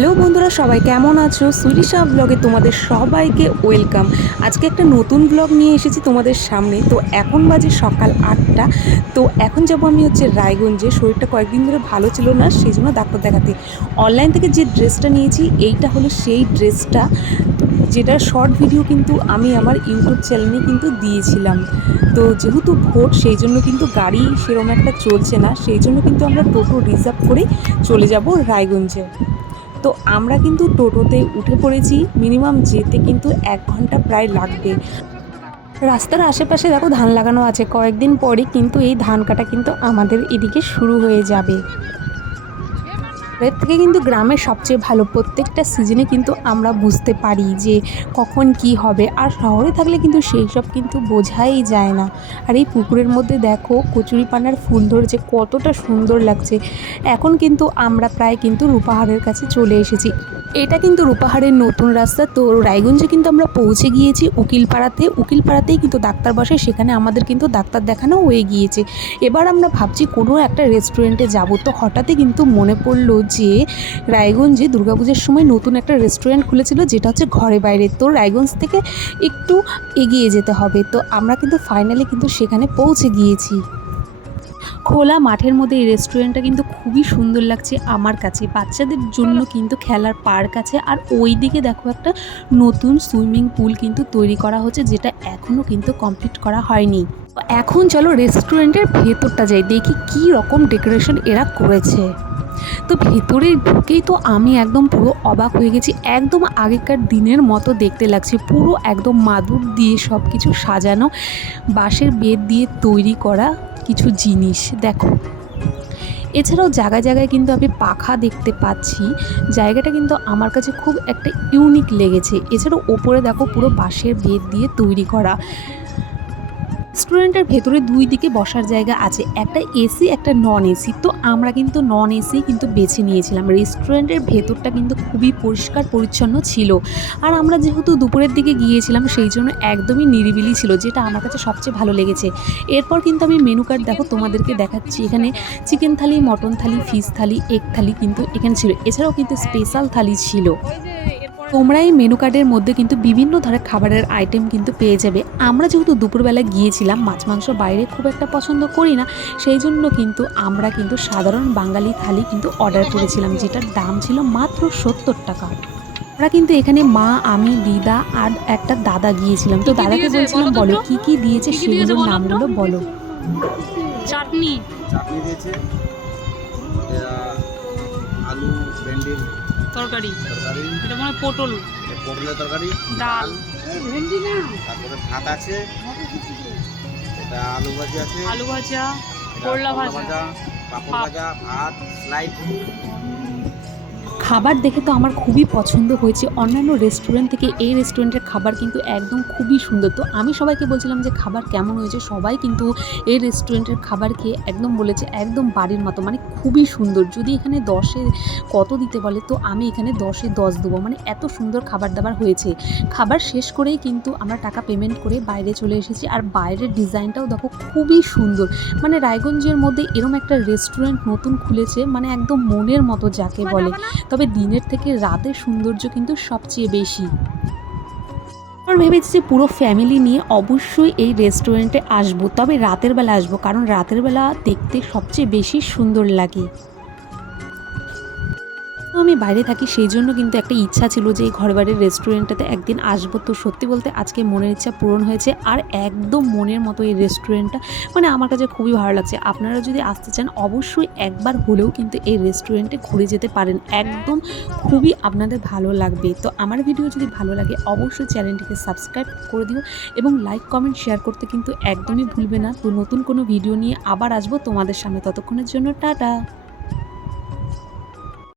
Hello বন্ধুরা, সবাই কেমন আছো? সুরিশা ব্লগে তোমাদের সবাইকে ওয়েলকাম। আজকে একটা নতুন ব্লগ নিয়ে এসেছি তোমাদের সামনে। তো এখন বাজে সকাল 8টা। তো এখন যাব আমি রায়গঞ্জে। শরীরটা কয়েকদিন ধরে ভালো ছিল না, সেই জন্য ডাক্তার দেখাতে। অনলাইন থেকে যে ড্রেসটা নিয়েছি, এইটা হলো সেই ড্রেসটা, যেটার শর্ট ভিডিও কিন্তু আমি আমার ইউটিউব চ্যানেলে কিন্তু দিয়েছিলাম। তো যেহেতু ভোট, সেই জন্য কিন্তু গাড়ি সেরকম একটা চলছে না, সেই জন্য কিন্তু আমরা টোটো রিজার্ভ করে চলে যাব রায়গঞ্জে। তো আমরা কিন্তু টোটোতে উঠে পড়েছি। মিনিমাম যেতে কিন্তু 1 ঘন্টা প্রায় লাগবে। রাস্তার আশেপাশে দেখো ধান লাগানো আছে, কয়েকদিন পরে কিন্তু এই ধান কাটা কিন্তু আমাদের এদিকে শুরু হয়ে যাবে। এর থেকে কিন্তু গ্রামের সবচেয়ে ভালো, প্রত্যেকটা সিজনে কিন্তু আমরা বুঝতে পারি যে কখন কি হবে। আর শহরে থাকলে কিন্তু সেই সব কিন্তু বোঝাই যায় না। আর এই পুকুরের মধ্যে দেখো কচুরিপানার ফুল ধরেছে, কতটা সুন্দর লাগছে। এখন কিন্তু আমরা প্রায় কিন্তু রূপাহারের কাছে চলে এসেছি। এটা কিন্তু রূপাহারের নতুন রাস্তা। তো রায়গঞ্জে কিন্তু আমরা পৌঁছে গিয়েছি উকিলপাড়াতেই কিন্তু ডাক্তার বসে, সেখানে আমাদের কিন্তু ডাক্তার দেখানো হয়ে গিয়েছে। এবার আমরা ভাবছি কোনো একটা রেস্টুরেন্টে যাব। তো হঠাৎই কিন্তু মনে পড়লো যে রায়গঞ্জে দুর্গাপূজার সময় নতুন একটা রেস্টুরেন্ট খুলেছিল, যেটা হচ্ছে ঘরে বাইরে। তো রায়গঞ্জ থেকে একটু এগিয়ে যেতে হবে। তো আমরা কিন্তু ফাইনালি কিন্তু সেখানে পৌঁছে গিয়েছি। খোলা মাঠের মধ্যে এই রেস্টুরেন্টটা কিন্তু খুবই সুন্দর লাগছে আমার কাছে। বাচ্চাদের জন্য কিন্তু খেলার পার্ক আছে। আর ওই দিকে দেখো একটা নতুন সুইমিং পুল কিন্তু তৈরি করা হচ্ছে, যেটা এখনও কিন্তু কমপ্লিট করা হয়নি। এখন চলো রেস্টুরেন্টের ভেতরটা যাই, দেখি কি রকম ডেকোরেশন এরা করেছে। তো ভেতরে ঢুকেই তো আমি একদম পুরো অবাক হয়ে গেছি। একদম আগেকার দিনের মতো দেখতে লাগছে, পুরো একদম মাদুর দিয়ে সব কিছু সাজানো, বাঁশের বেত দিয়ে তৈরি করা কিছু জিনিস দেখো। এছাড়াও জায়গায় জায়গায় কিন্তু আমি পাখা দেখতে পাচ্ছি। জায়গাটা কিন্তু আমার কাছে খুব একটা ইউনিক লেগেছে। এছাড়াও ওপরে দেখো পুরো বাঁশের বেত দিয়ে তৈরি করা। রেস্টুরেন্টের ভেতরে দুই দিকে বসার জায়গা আছে, একটা এসি একটা নন এসি। তো আমরা কিন্তু নন এসি কিন্তু বেছে নিয়েছিলাম। রেস্টুরেন্টের ভেতরটা কিন্তু খুবই পরিষ্কার পরিচ্ছন্ন ছিল। আর আমরা যেহেতু দুপুরের দিকে গিয়েছিলাম, সেই জন্য একদমই নিরিবিলি ছিল, যেটা আমার কাছে সবচেয়ে ভালো লেগেছে। এরপর কিন্তু আমি মেনু কার্ড দেখো তোমাদেরকে দেখাচ্ছি। এখানে চিকেন থালি, মটন থালি, ফিশ থালি, এগ থালি কিন্তু এখানে ছিল। এছাড়াও কিন্তু স্পেশাল থালি ছিল। তোমরা এই মেনু কার্ডের মধ্যে কিন্তু বিভিন্ন ধরনের খাবারের আইটেম কিন্তু পেয়ে যাবে। আমরা যেহেতু দুপুরবেলা গিয়েছিলাম, মাছ মাংস বাইরে খুব একটা পছন্দ করি না, সেই জন্য কিন্তু আমরা কিন্তু সাধারণ বাঙালি থালি কিন্তু অর্ডার করেছিলাম, যেটার দাম ছিল মাত্র 70 টাকা। আমরা কিন্তু এখানে মা, আমি, দিদা আর একটা দাদা গিয়েছিলাম। তো দাদাকে বলছিলাম বলো কি কি দিয়েছে, সেগুলোর নামগুলো বলো। চাটনি চাটনি দিয়েছে, আলু ভেন্ডির তরকারি, তরকারি, এটা মানে পটলের তরকারি, ডাল, তারপরে ভাত আছে, এটা আলু ভাজি আছে, আলু ভাজা, এটা করলা করলা ভাজা, পাঁপড় ভাজা, ভাত, স্লাইড। খাবার দেখে তো আমার খুবই পছন্দ হয়েছে। অন্যান্য রেস্টুরেন্ট থেকে এই রেস্টুরেন্টের খাবার কিন্তু একদম খুবই সুন্দর। তো আমি সবাইকে বলছিলাম যে খাবার কেমন হয়েছে। সবাই কিন্তু এই রেস্টুরেন্টের খাবার খেয়ে একদম বলেছে একদম বাড়ির মতো, মানে খুবই সুন্দর। যদি এখানে 10-এ কত দিতে বলে, তো আমি এখানে 10-এ 10 দেবো, মানে এত সুন্দর খাবার দাবার হয়েছে। খাবার শেষ করেই কিন্তু আমরা টাকা পেমেন্ট করে বাইরে চলে এসেছি। আর বাইরের ডিজাইনটাও দেখো খুবই সুন্দর। মানে রায়গঞ্জের মধ্যে এরম একটা রেস্টুরেন্ট নতুন খুলেছে, মানে একদম মনের মতো যাকে বলে। তবে দিনের থেকে রাতের সৌন্দর্য কিন্তু সবচেয়ে বেশি। আর ভেবেছি যে পুরো ফ্যামিলি নিয়ে অবশ্যই এই রেস্টুরেন্টে আসবো, তবে রাতের বেলা আসবো, কারণ রাতের বেলা দেখতে সবচেয়ে বেশি সুন্দর লাগে। আমি বাইরে থাকি, সেই জন্য কিন্তু একটা ইচ্ছা ছিল যে এই ঘরবাড়ির রেস্টুরেন্টটাতে একদিন আসবো। তো সত্যি বলতে আজকে মনের ইচ্ছা পূরণ হয়েছে। আর একদম মনের মতো এই রেস্টুরেন্টটা, মানে আমার কাছে খুবই ভালো লাগছে। আপনারা যদি আসতে চান, অবশ্যই একবার হলেও কিন্তু এই রেস্টুরেন্টে ঘুরে যেতে পারেন। একদম খুবই আপনাদের ভালো লাগবে। তো আমার ভিডিও যদি ভালো লাগে, অবশ্যই চ্যানেলটিকে সাবস্ক্রাইব করে দিও এবং লাইক কমেন্ট শেয়ার করতে কিন্তু একদমই ভুলবে না। তো নতুন কোনো ভিডিও নিয়ে আবার আসবো তোমাদের সামনে। ততক্ষণের জন্য টাটা।